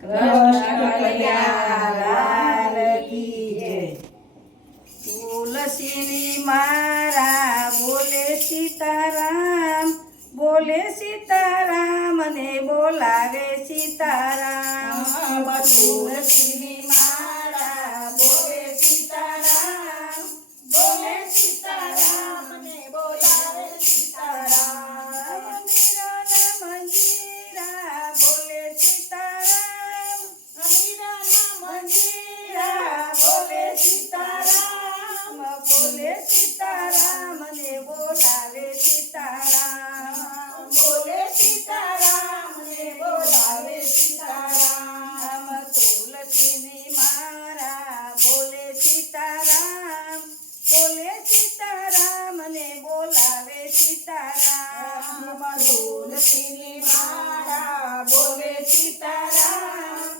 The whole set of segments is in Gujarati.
કૃષ્ણ કનૈયા લાલ કી જય. તુલસીની માળા બોલે સીતારામ, બોલે સીતારામ ને બોલાવે સીતારામ. તુલસીની માળા બોલે સીતારામ, બોલે સીતારામ ને બોલાવે સીતારામ. મીરાના મંજીરા બોલે સીતારામ, મીરાના મંજીરા બોલે સીતારામ, બોલે સીતારામ ને બોલાવે સીતારામ. બોલે સીતારામ ને બોલાવે સીતારામ. તુલસીની માળા બોલે સીતારામ, બોલે સીતારામ ને બોલાવે સીતારામ. તુલસીની માળા બોલે સીતારામ,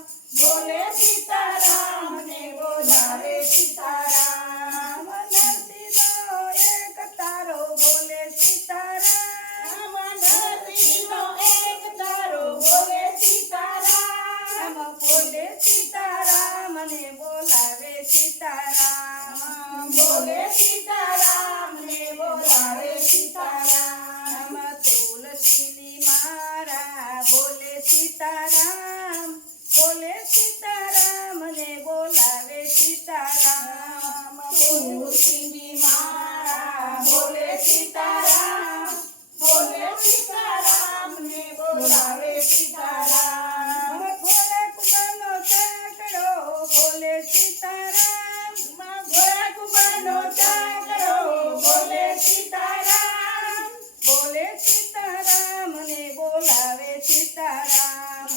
બોલે સીતારામ ને બોલાવે સીતારામ. નરસિંહનો એક તારો બોલે સીતારામ, નરસિંહનો એક તારો બોલે સીતારામ, બોલે સીતારામ ને બોલાવે સીતારામ. બોલે સીતારામ ને બોલાવે સીતારામ. તુલસીની માળા બોલે સીતારામ, બોલે સીતારામ ને બોલાવે સીતારામ. તુલસીની માળા બોલે સીતારામ, બોલે સીતારામ ને બોલાવે સીતારામ. ભોળા કુંભારનો ચાકડો બોલે સીતારામ, ભોળા કુંભારનો ચાકડો બોલે સીતારામ, બોલે સીતારામ ને બોલાવે સીતારામ.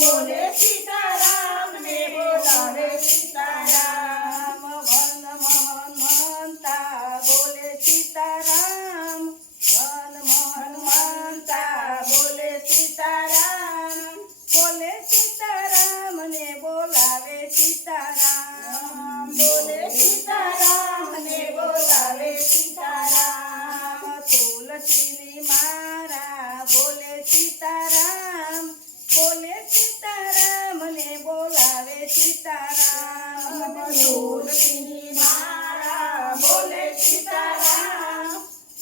બોલે સીતારામ ને બોલાવે સીતારામ. વન મોહન મહંતા બોલે સીતારામ, વન મોહન મહંતા બોલે સીતારામ, બોલે સીતારામ ને બોલાવે સીતારામ. બોલે સીતારામ ને બોલાવે સીતારામ. તુલસીની માળા બોલે સીતારામ, બોલે સીતારામ ને બોલાવે સીતારામ. તુલસીની માળા બોલે સીતારામ,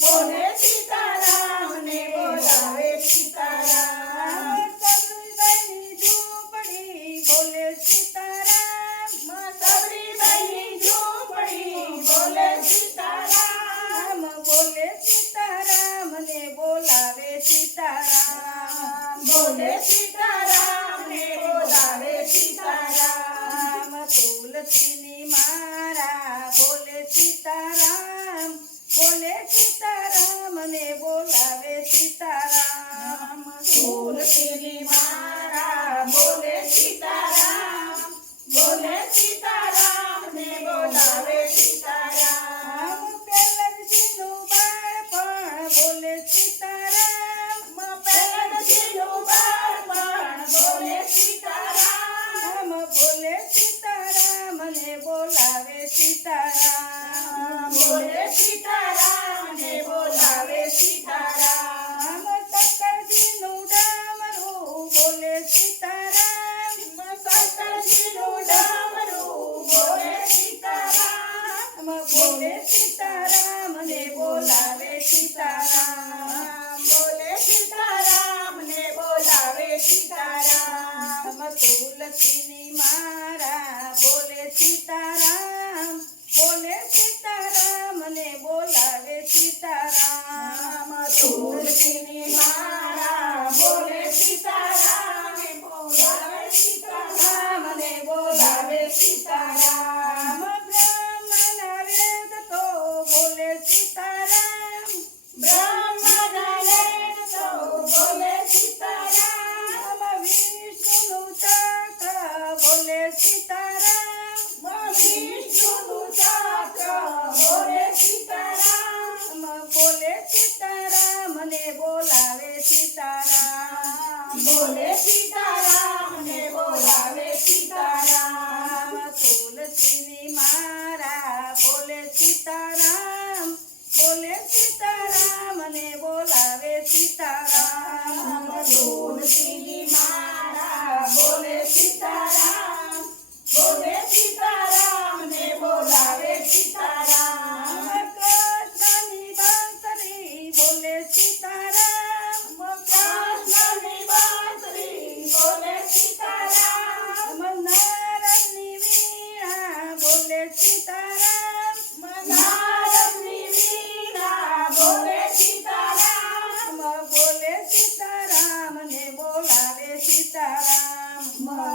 બોલે સીતારામ ને બોલાવે સીતારામ. સબરીબાઈની ઝૂંપડી બોલે સીતારામ, સબરીબાઈની ઝૂંપડી બોલે સીતારામ, બોલે સીતારામ ને બોલાવે સીતારામ. બોલે સીતારામ ને બોલાવે સીતારામ. તુલસીની માળા બોલે સીતારામ, બોલે સીતારામ ને બોલાવે સીતારામ. તુલસીની માળા બોલે સીતારામ, બોલે સીતારામ ને બોલાવે સીતારામ. પેલનજીનું બાળપણ બોલે સીતારામ, પેલનજીનું બાળપણ બોલે સીતારામ, બોલે સીતારામ ને બોલાવે સીતારામ. બોલે સીતારામ ને બોલાવે સીતારામ. શંકરજીનું ડામરું બોલે સીતારામ, શંકરજીનું ડામરું બોલે સીતારામ, બોલે સીતારામ ને બોલાવે સીતારામ. બોલે સીતારામ ને બોલાવે સીતારામ. તુલસીની માળા બોલે સીતારામ, બોલે સીતારામ ને બોલાવે સીતારામ. તુલસીની માળા બોલે સીતારામ ને બોલાવે સીતારામ ને બોલાવે સીતારામ. બ્રહ્મના વેદ તો બોલે સીતારામ, બ્રહ્મના વેદ તો બોલે સીતારામ. વિષ્ણુનું ચક્ર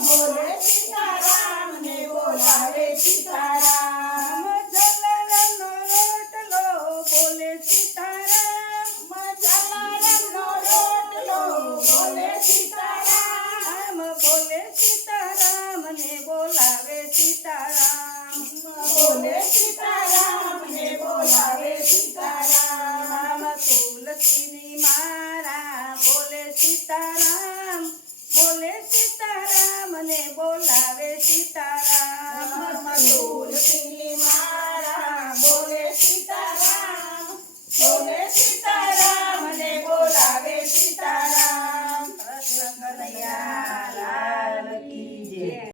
બોલે સીતારામ ને બોલાવે સીતારામ. જલારામનો રોટલો બોલે સીતારામ. જલારામનો રોટલો બોલે સીતારામ. બોલે સીતારામ.